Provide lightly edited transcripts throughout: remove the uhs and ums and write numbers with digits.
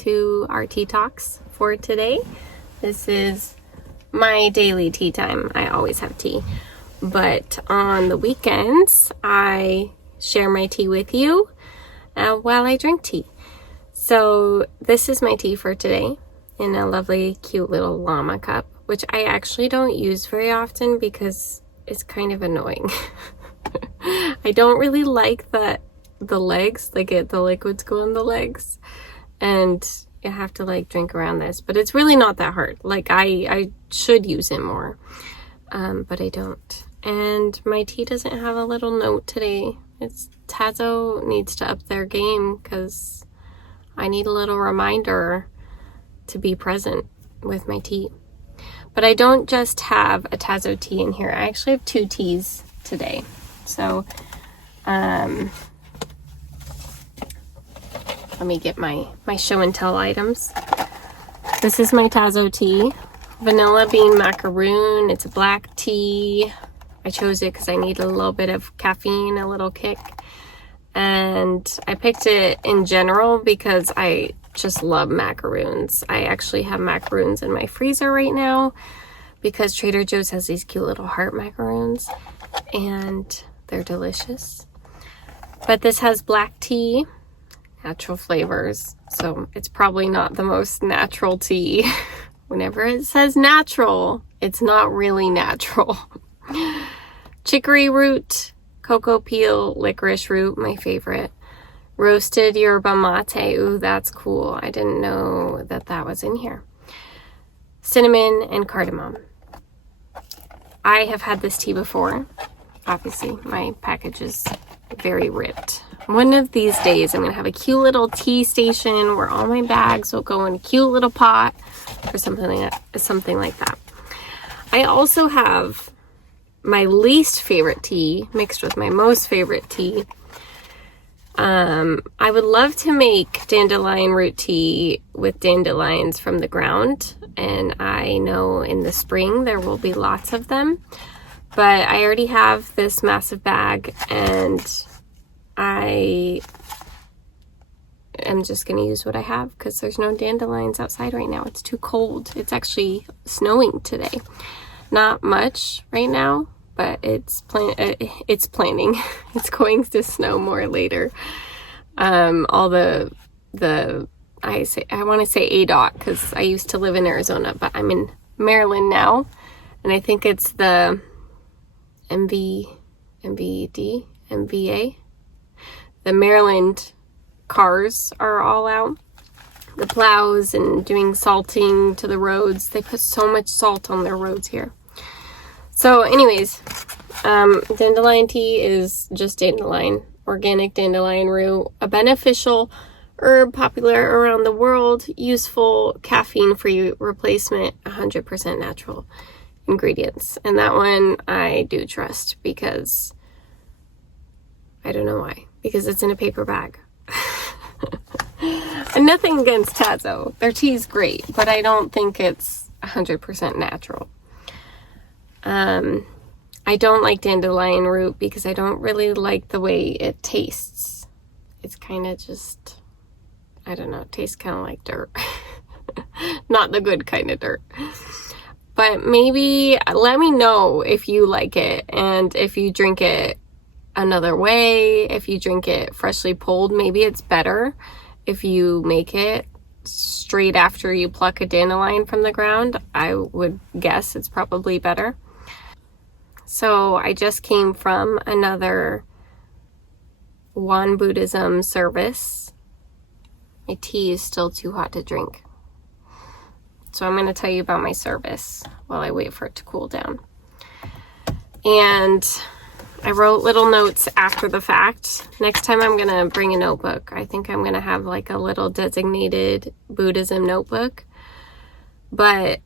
to our tea talks for today. This is my daily tea time. I always have tea, but on the weekends I share my tea with you while I drink tea. So this is my tea for today in a lovely cute little llama cup, which I actually don't use very often because it's kind of annoying. I don't really like the legs, like the liquids go in the legs, and you have to like drink around this, but it's really not that hard. Like I should use it more, but I don't. And my tea doesn't have a little note today. Tazo needs to up their game because I need a little reminder to be present with my tea. But I don't just have a Tazo tea in here. I actually have two teas today. So let me get my show and tell items. This is my Tazo tea, vanilla bean macaroon. It's a black tea. I chose it because I need a little bit of caffeine, a little kick. And I picked it in general because I just love macaroons. I actually have macaroons in my freezer right now because Trader Joe's has these cute little heart macaroons and they're delicious. But this has black tea, natural flavors, so it's probably not the most natural tea. Whenever it says natural, it's not really natural. Chicory root, cocoa peel, licorice root, my favorite. Roasted yerba mate. Ooh, that's cool. I didn't know that was in here. Cinnamon and cardamom. I have had this tea before. Obviously, my package is very ripped. One of these days, I'm going to have a cute little tea station where all my bags will go in a cute little pot or something like that. I also have my least favorite tea mixed with my most favorite tea. I would love to make dandelion root tea with dandelions from the ground, and I know in the spring there will be lots of them, but I already have this massive bag and I am just going to use what I have because there's no dandelions outside right now. It's too cold. It's actually snowing today. Not much right now, but it's planning. It's going to snow more later. All I want to say ADOT because I used to live in Arizona, but I'm in Maryland now, and I think it's the MVA. The Maryland cars are all out. The plows and doing salting to the roads. They put so much salt on their roads here. So anyways, dandelion tea is just dandelion, organic dandelion root, a beneficial herb popular around the world, useful caffeine-free replacement, 100% natural ingredients. And that one I do trust because I don't know why, because it's in a paper bag. And nothing against Tazo. Their tea is great, but I don't think it's 100% natural. I don't like dandelion root because I don't really like the way it tastes. It's kind of just, I don't know, it tastes kind of like dirt. Not the good kind of dirt. But maybe let me know if you like it and if you drink it another way, if you drink it freshly pulled, maybe it's better if you make it straight after you pluck a dandelion from the ground. I would guess it's probably better. So I just came from another Won Buddhism service. My tea is still too hot to drink. So I'm going to tell you about my service while I wait for it to cool down. And I wrote little notes after the fact. Next time I'm going to bring a notebook. I think I'm going to have like a little designated Buddhism notebook. But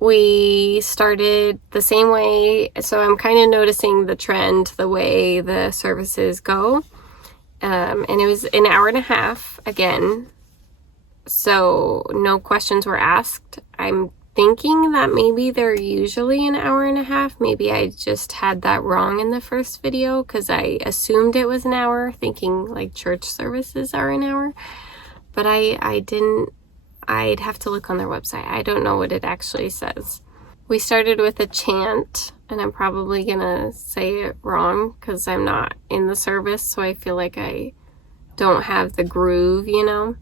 we started the same way, so I'm kind of noticing the trend, the way the services go. And it was an hour and a half again, so no questions were asked. I'm thinking that maybe they're usually an hour and a half. Maybe I just had that wrong in the first video because I assumed it was an hour, thinking like church services are an hour. but I'd have to look on their website. I don't know what it actually says. We started with a chant, and I'm probably gonna say it wrong because I'm not in the service, so I feel like I don't have the groove, you know?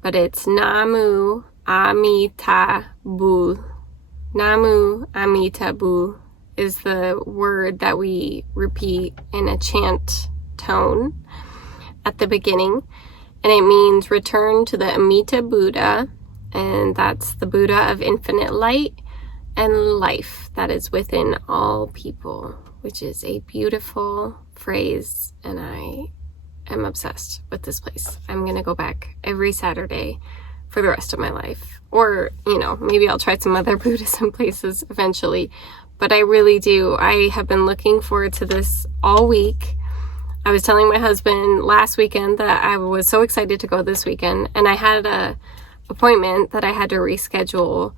But it's Namu Amita Bu. Namu Amita Bu is the word that we repeat in a chant tone at the beginning. And it means return to the Amita Buddha. And that's the Buddha of infinite light and life that is within all people, which is a beautiful phrase. And I am obsessed with this place. I'm going to go back every Saturday for the rest of my life. Or, you know, maybe I'll try some other Buddhism places eventually. But I really do. I have been looking forward to this all week. I was telling my husband last weekend that I was so excited to go this weekend. And I had a appointment that I had to reschedule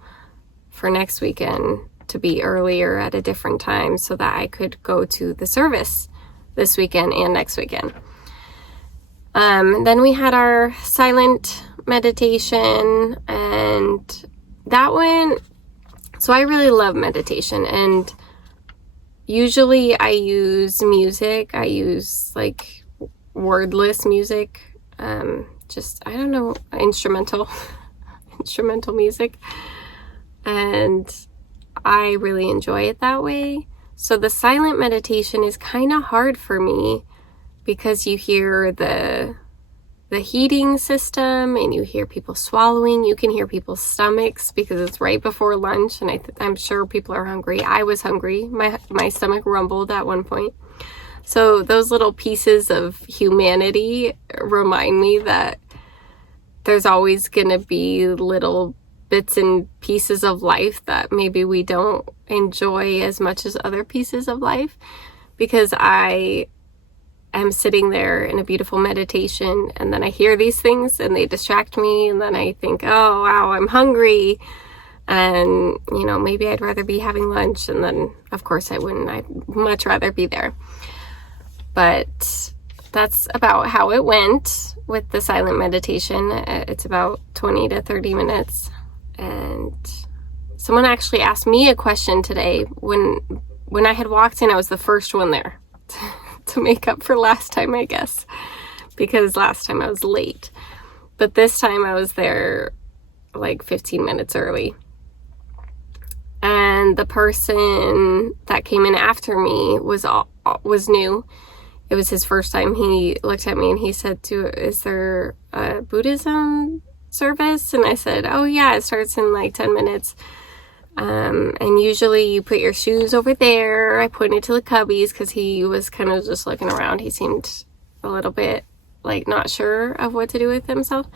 for next weekend to be earlier at a different time so that I could go to the service this weekend and next weekend. Then we had our silent meditation, and that went, so I really love meditation, and usually I use music. I use like wordless music, just, I don't know, instrumental music, and I really enjoy it that way. So the silent meditation is kind of hard for me because you hear the heating system, and you hear people swallowing. You can hear people's stomachs because it's right before lunch, and I'm sure people are hungry. I was hungry. My stomach rumbled at one point. So those little pieces of humanity remind me that there's always going to be little bits and pieces of life that maybe we don't enjoy as much as other pieces of life, because I am sitting there in a beautiful meditation, and then I hear these things and they distract me, and then I think, oh wow, I'm hungry, and you know, maybe I'd rather be having lunch, and then of course I wouldn't. I'd much rather be there. But that's about how it went with the silent meditation. It's about 20 to 30 minutes. And someone actually asked me a question today. When I had walked in, I was the first one there to make up for last time, I guess, because last time I was late. But this time I was there like 15 minutes early. And the person that came in after me was new. It was his first time. He looked at me and he said, is there a Buddhism service? And I said, oh yeah, it starts in like 10 minutes. And usually you put your shoes over there. I pointed to the cubbies because he was kind of just looking around. He seemed a little bit like not sure of what to do with himself.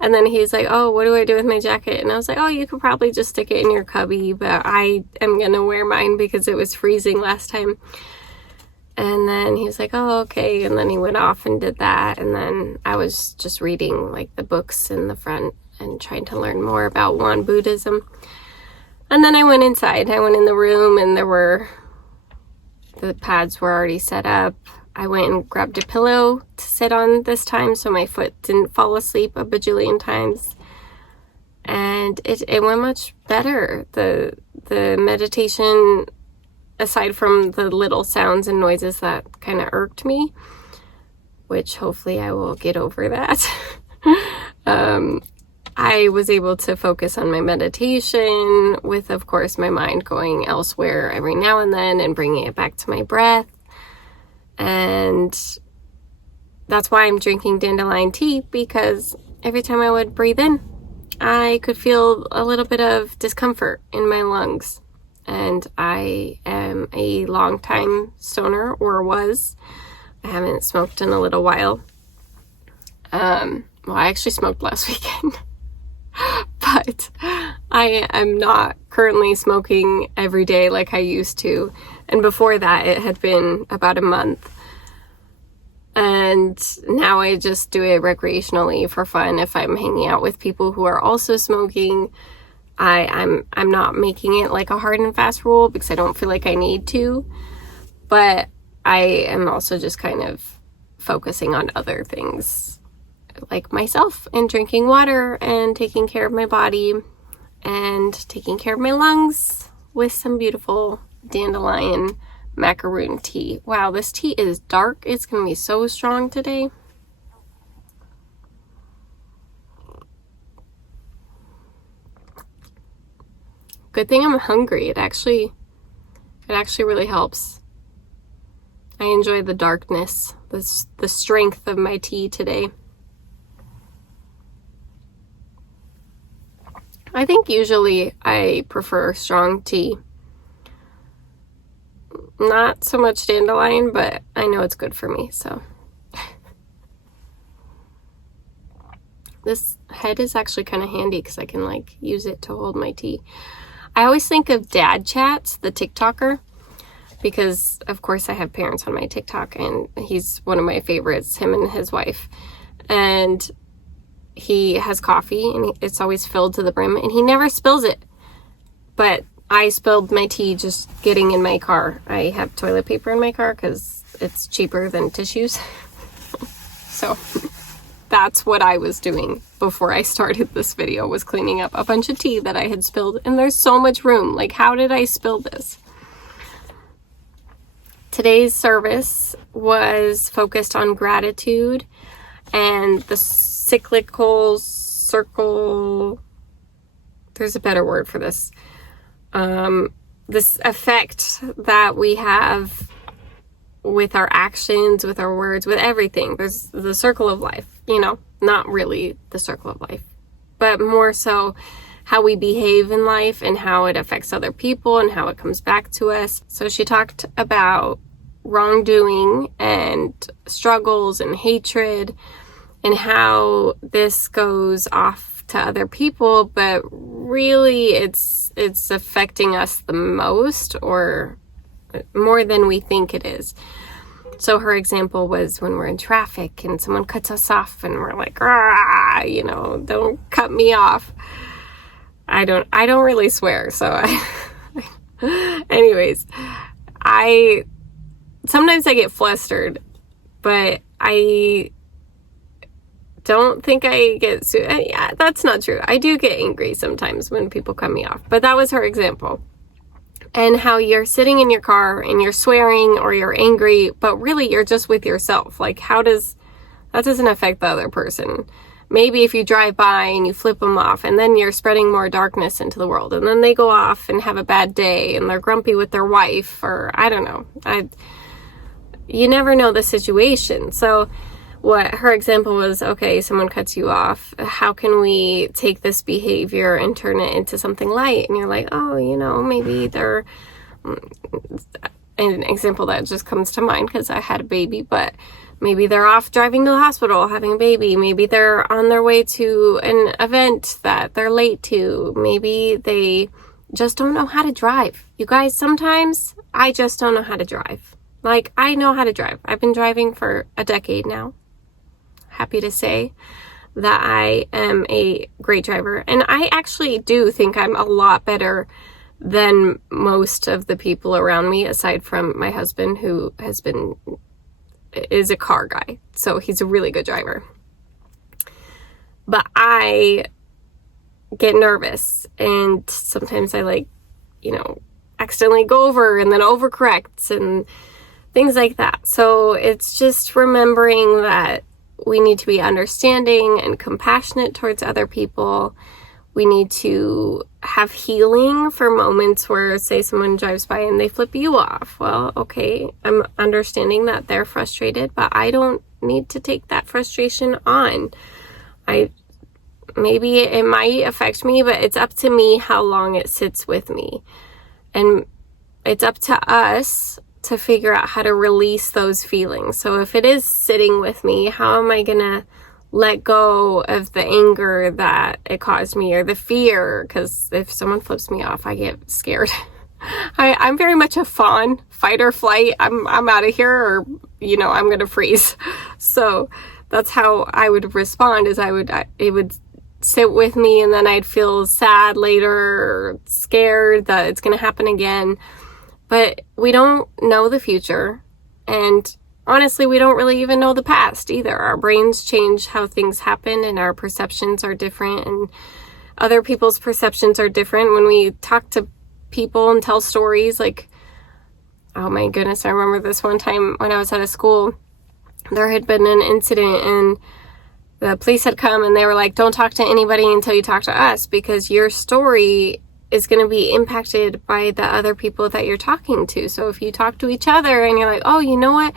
And then he's like, oh, what do I do with my jacket? And I was like, oh, you could probably just stick it in your cubby, but I am going to wear mine because it was freezing last time. And then he was like, oh, okay. And then he went off and did that. And then I was just reading like the books in the front and trying to learn more about Won Buddhism. And then I went inside. I went in the room, and the pads were already set up. I went and grabbed a pillow to sit on this time so my foot didn't fall asleep a bajillion times. And it went much better. The meditation, aside from the little sounds and noises that kind of irked me, which hopefully I will get over that, I was able to focus on my meditation with, of course, my mind going elsewhere every now and then and bringing it back to my breath. And that's why I'm drinking dandelion tea, because every time I would breathe in, I could feel a little bit of discomfort in my lungs. And I am a long-time stoner, or was. I haven't smoked in a little while. Well, I actually smoked last weekend. But I am not currently smoking every day like I used to. And before that, it had been about a month. And now I just do it recreationally for fun. If I'm hanging out with people who are also smoking, I'm not making it like a hard and fast rule because I don't feel like I need to. But I am also just kind of focusing on other things like myself, and drinking water and taking care of my body and taking care of my lungs with some beautiful dandelion macaroon tea. Wow, this tea is dark. It's going to be so strong today. Good thing I'm hungry. It actually really helps. I enjoy the darkness, the strength of my tea today. I think usually I prefer strong tea. Not so much dandelion, but I know it's good for me, so. This head is actually kind of handy because I can like use it to hold my tea. I always think of Dad Chats, the TikToker, because of course I have parents on my TikTok, and he's one of my favorites, him and his wife. And he has coffee, and it's always filled to the brim, and he never spills it. But I spilled my tea just getting in my car. I have toilet paper in my car because it's cheaper than tissues. So that's what I was doing before I started this video, was cleaning up a bunch of tea that I had spilled. And there's so much room. Like, how did I spill this? Today's service was focused on gratitude and the cyclical circle. There's a better word for this. This effect that we have with our actions, with our words, with everything. There's the circle of life, not really the circle of life, but more so how we behave in life and how it affects other people and how it comes back to us. So she talked about wrongdoing and struggles and hatred and how this goes off to other people, but really it's affecting us the most, or more than we think it is. So her example was when we're in traffic and someone cuts us off and we're like, don't cut me off. I don't really swear. So anyways, sometimes I get flustered, but I don't think I get, yeah, that's not true. I do get angry sometimes when people cut me off, but that was her example. And how you're sitting in your car and you're swearing or you're angry, but really you're just with yourself. Like, that doesn't affect the other person. Maybe if you drive by and you flip them off, and then you're spreading more darkness into the world, and then they go off and have a bad day and they're grumpy with their wife, or I don't know. You never know the situation. So what her example was, okay, someone cuts you off. How can we take this behavior and turn it into something light? And you're like, oh, maybe they're, an example that just comes to mind because I had a baby, but maybe they're off driving to the hospital, having a baby. Maybe they're on their way to an event that they're late to. Maybe they just don't know how to drive. You guys, sometimes I just don't know how to drive. Like, I know how to drive. I've been driving for a decade now. Happy to say that I am a great driver. And I actually do think I'm a lot better than most of the people around me, aside from my husband, who is a car guy. So he's a really good driver. But I get nervous, and sometimes I accidentally go over and then overcorrect and things like that. So it's just remembering that we need to be understanding and compassionate towards other people. We need to have healing for moments where, say, someone drives by and they flip you off. Well, okay, I'm understanding that they're frustrated, but I don't need to take that frustration on. Maybe it might affect me, but it's up to me how long it sits with me. And it's up to us to figure out how to release those feelings. So if it is sitting with me, how am I gonna let go of the anger that it caused me, or the fear? Because if someone flips me off, I get scared. I'm very much a fawn, fight or flight. I'm out of here, or I'm gonna freeze. So that's how I would respond. Is it would sit with me, and then I'd feel sad later, or scared that it's gonna happen again. But we don't know the future, and honestly, we don't really even know the past either. Our brains change how things happen, and our perceptions are different, and other people's perceptions are different. When we talk to people and tell stories, like, oh my goodness, I remember this one time when I was at a school, there had been an incident, and the police had come, and they were like, don't talk to anybody until you talk to us, because your story is going to be impacted by the other people that you're talking to. So if you talk to each other and you're like, oh, you know what?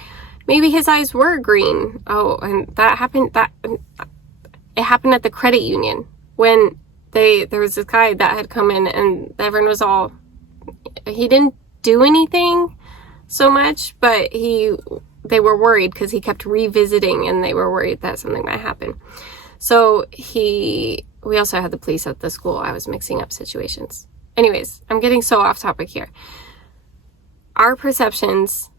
Maybe his eyes were green. Oh, and it happened at the credit union when there was this guy that had come in, and everyone was all, he didn't do anything so much, but they were worried because he kept revisiting, and they were worried that something might happen. So we also had the police at the school. I was mixing up situations. Anyways, I'm getting so off topic here. Our perceptions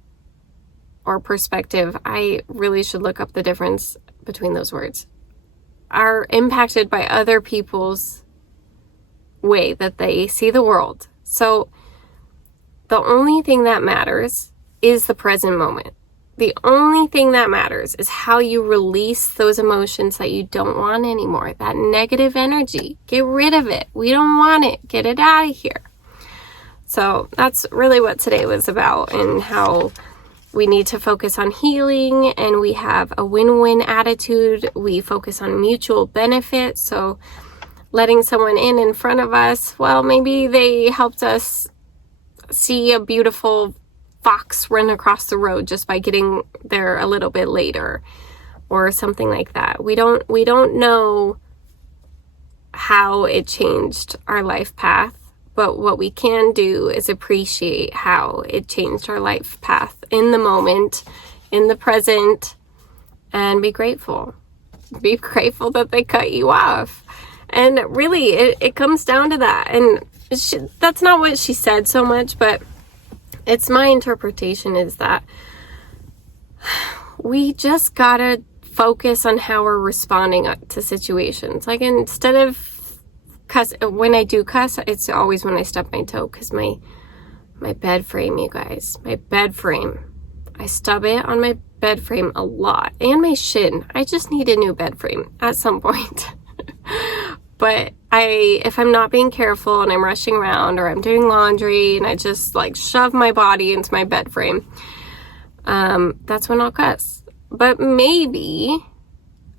or perspective, I really should look up the difference between those words, are impacted by other people's way that they see the world. So the only thing that matters is the present moment. The only thing that matters is how you release those emotions that you don't want anymore. That negative energy. Get rid of it. We don't want it. Get it out of here. So that's really what today was about, and how we need to focus on healing, and we have a win-win attitude. We focus on mutual benefit. So letting someone in front of us, well, maybe they helped us see a beautiful fox run across the road just by getting there a little bit later, or something like that. We don't know how it changed our life path, but what we can do is appreciate how it changed our life path in the moment, in the present, and be grateful. Be grateful that they cut you off. And really, it comes down to that. And that's not what she said so much, but it's my interpretation is that we just gotta focus on how we're responding to situations. Like, instead of when I do cuss, it's always when I stub my toe, because my bed frame, you guys, my bed frame, I stub it on my bed frame a lot, and my shin. I just need a new bed frame at some point. But if I'm not being careful and I'm rushing around, or I'm doing laundry and I just like shove my body into my bed frame, that's when I'll cuss. But maybe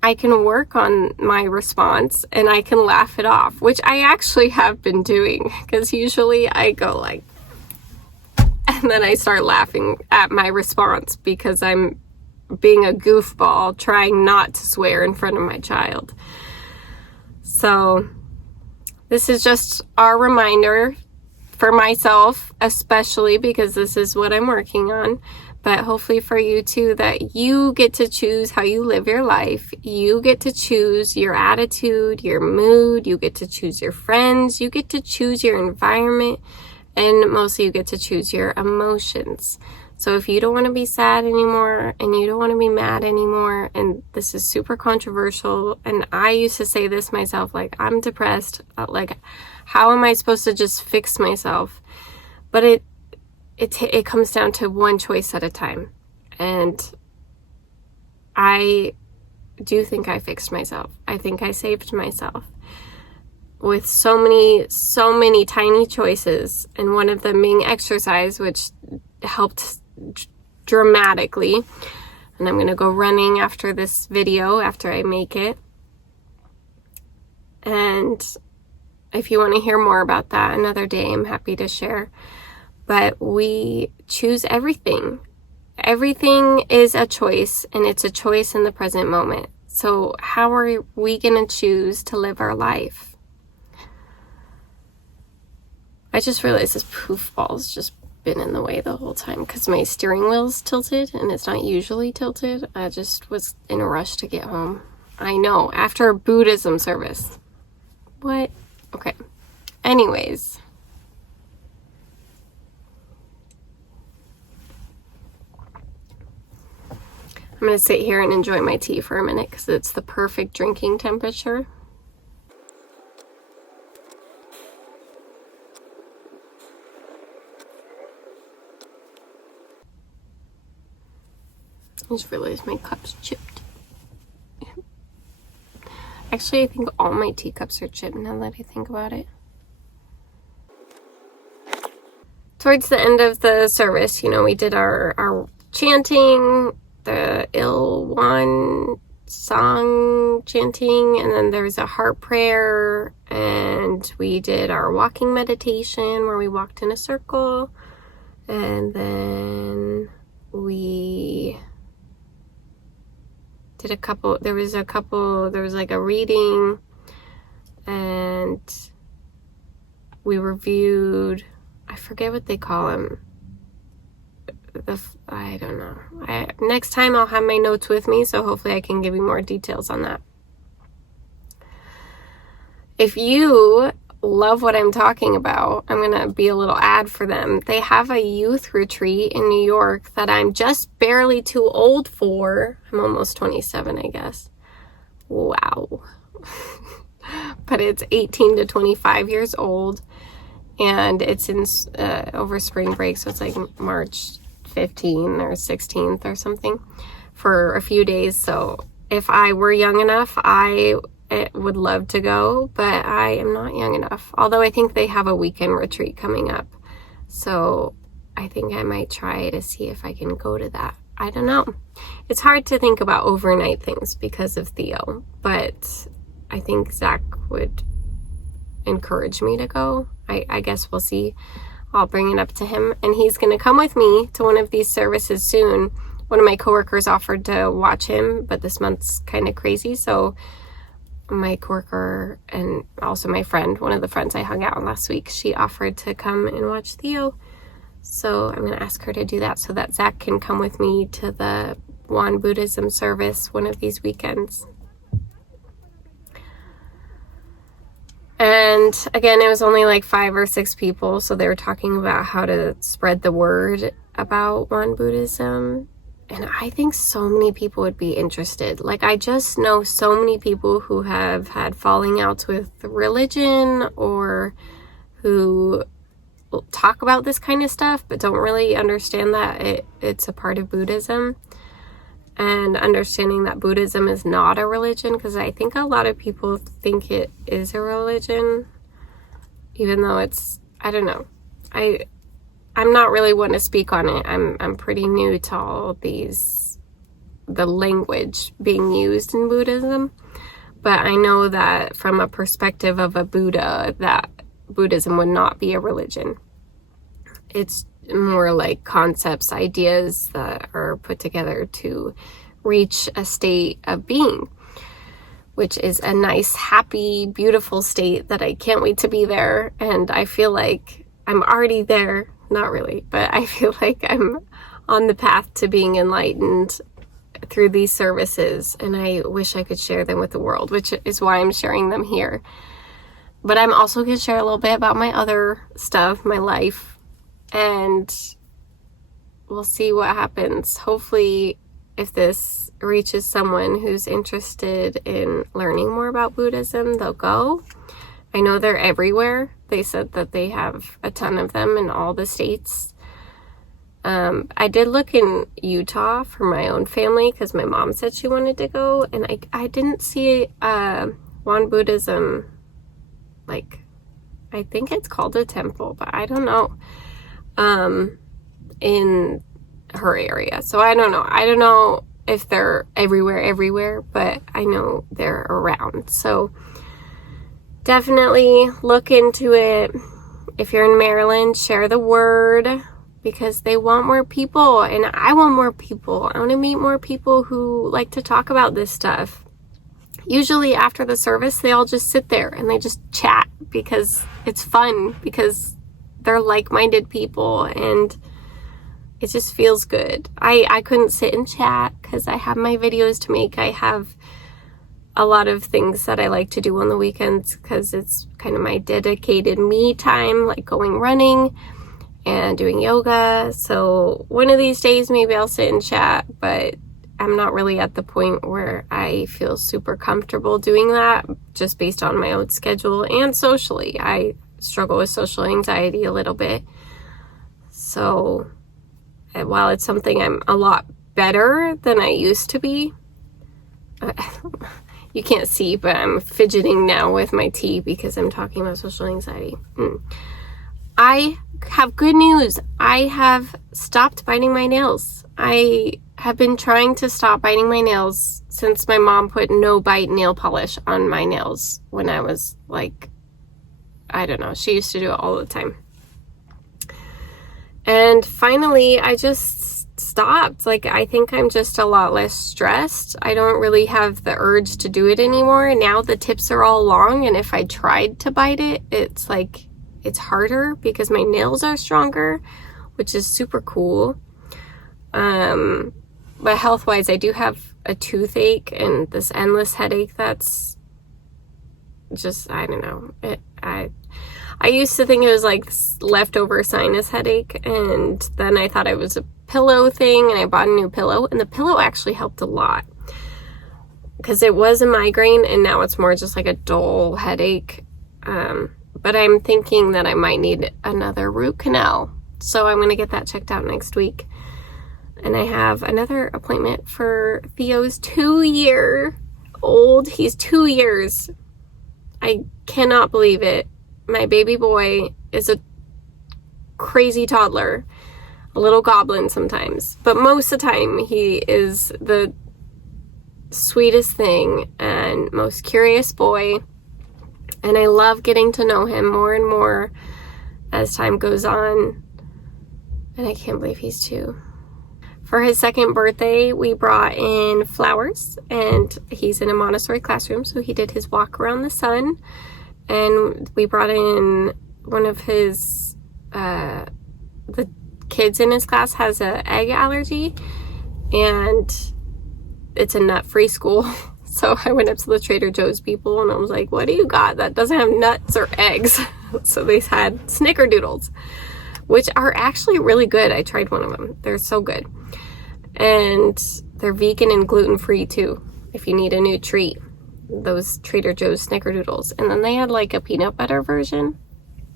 I can work on my response and I can laugh it off, which I actually have been doing, because usually I go like, and then I start laughing at my response because I'm being a goofball trying not to swear in front of my child. So this is just our reminder for myself, especially because this is what I'm working on, but hopefully for you too, that you get to choose how you live your life. You get to choose your attitude, your mood, you get to choose your friends, you get to choose your environment, and mostly you get to choose your emotions. So if you don't want to be sad anymore, and you don't want to be mad anymore, and this is super controversial, and I used to say this myself, like, I'm depressed, like, how am I supposed to just fix myself? But it comes down to one choice at a time. And I do think I fixed myself. I think I saved myself with so many tiny choices, and one of them being exercise, which helped dramatically. And I'm going to go running after this video, after I make it. And if you want to hear more about that another day, I'm happy to share. But we choose everything. Everything is a choice, and it's a choice in the present moment. So how are we going to choose to live our life? I just realized this poof ball's just been in the way the whole time because my steering wheel's tilted, and it's not usually tilted. I just was in a rush to get home. I know, after a Buddhism service. What? Okay. Anyways. I'm going to sit here and enjoy my tea for a minute because it's the perfect drinking temperature. I just realized my cup's chipped. Actually, I think all my teacups are chipped now that I think about it. Towards the end of the service, you know, we did our chanting, the Il One song chanting, and then there's a heart prayer, and we did our walking meditation where we walked in a circle, and then we did there was like a reading, and we reviewed, I forget what they call them. I don't know. Next time I'll have my notes with me, so hopefully I can give you more details on that. If you love what I'm talking about, I'm going to be a little ad for them. They have a youth retreat in New York that I'm just barely too old for. I'm almost 27, I guess. Wow. But it's 18 to 25 years old, and it's in over spring break, so it's like March 15th or 16th or something for a few days. So if I were young enough, I would love to go, but I am not young enough. Although I think they have a weekend retreat coming up. So I think I might try to see if I can go to that. I don't know. It's hard to think about overnight things because of Theo, but I think Zach would encourage me to go. I guess we'll see. I'll bring it up to him, and he's going to come with me to one of these services soon. One of my coworkers offered to watch him, but this month's kind of crazy, so my coworker and also my friend, one of the friends I hung out with last week, she offered to come and watch Theo. So I'm going to ask her to do that so that Zach can come with me to the Won Buddhism service one of these weekends. And again, it was only like 5 or 6 people, so they were talking about how to spread the word about Won Buddhism. And I think so many people would be interested. Like, I just know so many people who have had falling outs with religion, or who talk about this kind of stuff but don't really understand that it's a part of Buddhism, and understanding that Buddhism is not a religion, because I think a lot of people think it is a religion, even though it's, I don't know. I'm not really one to speak on it. I'm pretty new to all the language being used in Buddhism, but I know that from a perspective of a Buddha, that Buddhism would not be a religion. It's more like concepts, ideas that are put together to reach a state of being, which is a nice, happy, beautiful state that I can't wait to be there. And I feel like I'm already there. Not really, but I feel like I'm on the path to being enlightened through these services, and I wish I could share them with the world, which is why I'm sharing them here. But I'm also going to share a little bit about my other stuff, my life, and we'll see what happens. Hopefully, if this reaches someone who's interested in learning more about Buddhism, they'll go. I know they're everywhere. They said that they have a ton of them in all the states. I did look in Utah for my own family because my mom said she wanted to go, and I didn't see Won Buddhism, like, I think it's called a temple, but I don't know, in her area. So I don't know if they're everywhere, but I know they're around. So definitely look into it. If you're in Maryland, share the word, because they want more people, and I want more people. I want to meet more people who like to talk about this stuff. Usually after the service, they all just sit there and they just chat because it's fun, because they're like-minded people, and it just feels good. I couldn't sit and chat because I have my videos to make. I have a lot of things that I like to do on the weekends because it's kind of my dedicated me time, like going running and doing yoga. So one of these days, maybe I'll sit and chat, but I'm not really at the point where I feel super comfortable doing that, just based on my own schedule and socially. I struggle with social anxiety a little bit. So while it's something I'm a lot better than I used to be. You can't see, but I'm fidgeting now with my tea because I'm talking about social anxiety. I have good news. I have stopped biting my nails. I have been trying to stop biting my nails since my mom put no bite nail polish on my nails when I was like, I don't know, she used to do it all the time. And finally, I just stopped. Like, I think I'm just a lot less stressed. I don't really have the urge to do it anymore. Now the tips are all long, and if I tried to bite it, it's like, it's harder because my nails are stronger, which is super cool. But health-wise, I do have a toothache and this endless headache that's just, I don't know. I used to think it was like leftover sinus headache, and then I thought it was a pillow thing, and I bought a new pillow, and the pillow actually helped a lot because it was a migraine, and now it's more just like a dull headache. But I'm thinking that I might need another root canal, so I'm going to get that checked out next week. And I have another appointment for Theo's 2-year-old. He's 2 years. I cannot believe it. My baby boy is a crazy toddler, a little goblin sometimes, but most of the time he is the sweetest thing and most curious boy, and I love getting to know him more and more as time goes on, and I can't believe he's 2. For his 2nd birthday, we brought in flowers, and he's in a Montessori classroom, so he did his walk around the sun. And we brought in one of his, the kids in his class has an egg allergy, and it's a nut-free school. So I went up to the Trader Joe's people, and I was like, what do you got that doesn't have nuts or eggs? So they had snickerdoodles, which are actually really good. I tried one of them. They're so good. And they're vegan and gluten-free too, if you need a new treat. Those Trader Joe's snickerdoodles. And then they had like a peanut butter version,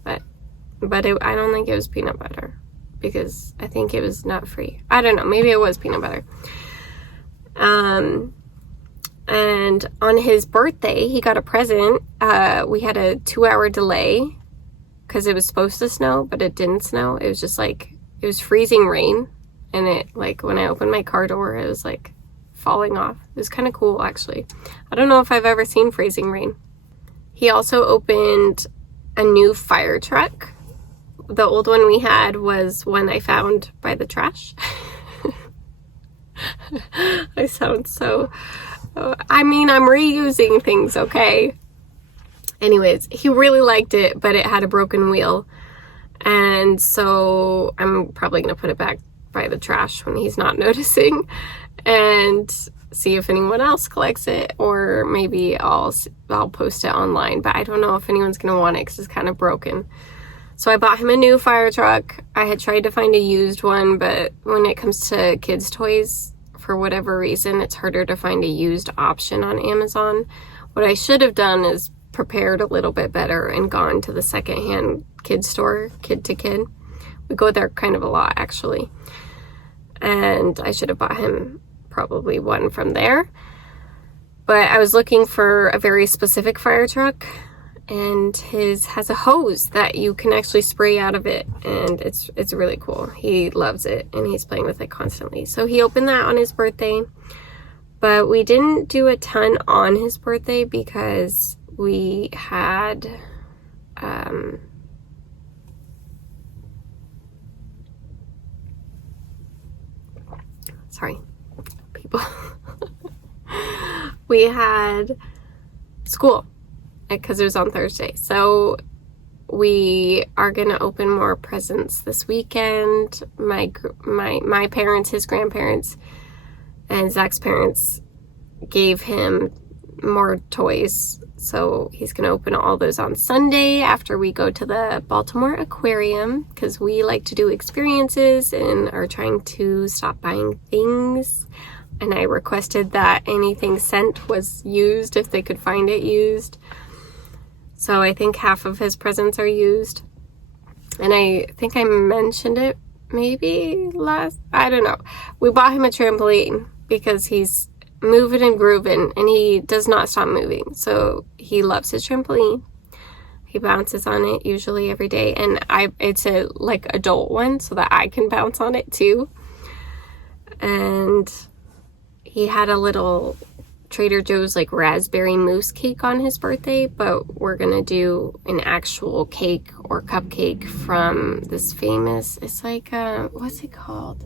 but I don't think it was peanut butter because I think it was nut free. I don't know, maybe it was peanut butter. And on his birthday he got a present. We had a 2-hour delay because it was supposed to snow, but it didn't snow. It was just like, it was freezing rain, and it, like, when I opened my car door, it was like falling off. It was kind of cool, actually. I don't know if I've ever seen freezing rain. He also opened a new fire truck. The old one we had was one I found by the trash. I sound so, I mean, I'm reusing things, okay? Anyways, he really liked it, but it had a broken wheel. And so I'm probably going to put it back by the trash when he's not noticing and see if anyone else collects it, or maybe I'll post it online, but I don't know if anyone's going to want it because it's kind of broken. So I bought him a new fire truck. I had tried to find a used one, but when it comes to kids' toys, for whatever reason, it's harder to find a used option on Amazon. What I should have done is prepared a little bit better and gone to the secondhand kids store, Kid to Kid. We go there kind of a lot, actually. And I should have bought him probably one from there. But I was looking for a very specific fire truck, and his has a hose that you can actually spray out of it, and it's really cool. He loves it, and he's playing with it constantly. So he opened that on his birthday, but we didn't do a ton on his birthday because we had sorry, people. We had school because it was on Thursday. So we are going to open more presents this weekend. My parents, his grandparents, and Zach's parents gave him more toys. So he's going to open all those on Sunday after we go to the Baltimore Aquarium, because we like to do experiences and are trying to stop buying things. And I requested that anything sent was used if they could find it used. So I think half of his presents are used. And I think I mentioned it maybe I don't know. We bought him a trampoline because he's moving and grooving and he does not stop moving. So he loves his trampoline. He bounces on it usually every day, and it's a like adult one so that I can bounce on it too. And he had a little Trader Joe's like raspberry mousse cake on his birthday, but we're gonna do an actual cake or cupcake from this famous, it's like what's it called?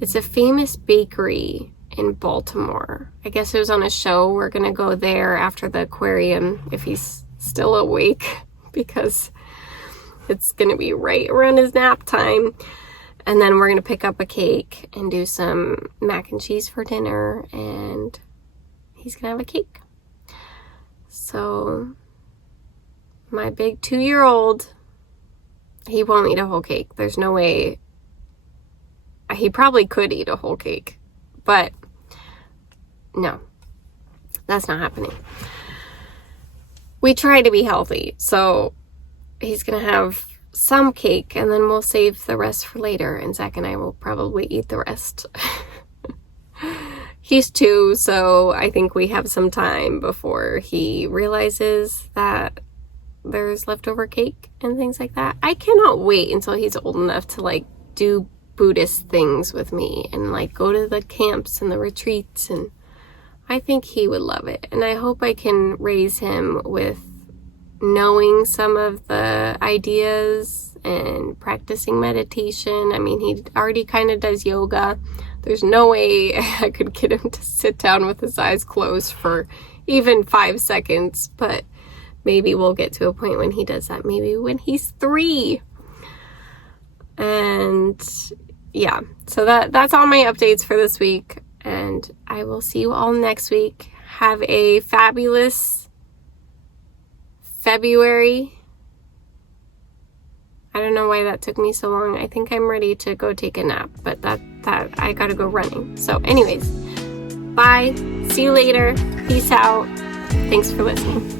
It's a famous bakery in Baltimore. I guess it was on a show. We're gonna go there after the aquarium if he's still awake, because it's gonna be right around his nap time. And then we're gonna pick up a cake and do some mac and cheese for dinner, and he's gonna have a cake. So my big 2-year-old, he won't eat a whole cake. There's no way. He probably could eat a whole cake, but no, that's not happening. We try to be healthy, so he's gonna have some cake and then we'll save the rest for later, and Zach and I will probably eat the rest. He's 2, so I think we have some time before he realizes that there's leftover cake and things like that. I cannot wait until he's old enough to like do Buddhist things with me and like go to the camps and the retreats, and I think he would love it. And I hope I can raise him with knowing some of the ideas and practicing meditation. I mean, he already kind of does yoga. There's no way I could get him to sit down with his eyes closed for even 5 seconds, but maybe we'll get to a point when he does that, maybe when he's 3. And yeah, so that's all my updates for this week, and I will see you all next week. Have a fabulous February. I don't know why that took me so long. I think I'm ready to go take a nap, but that I gotta go running. So anyways, bye. See you later. Peace out. Thanks for listening.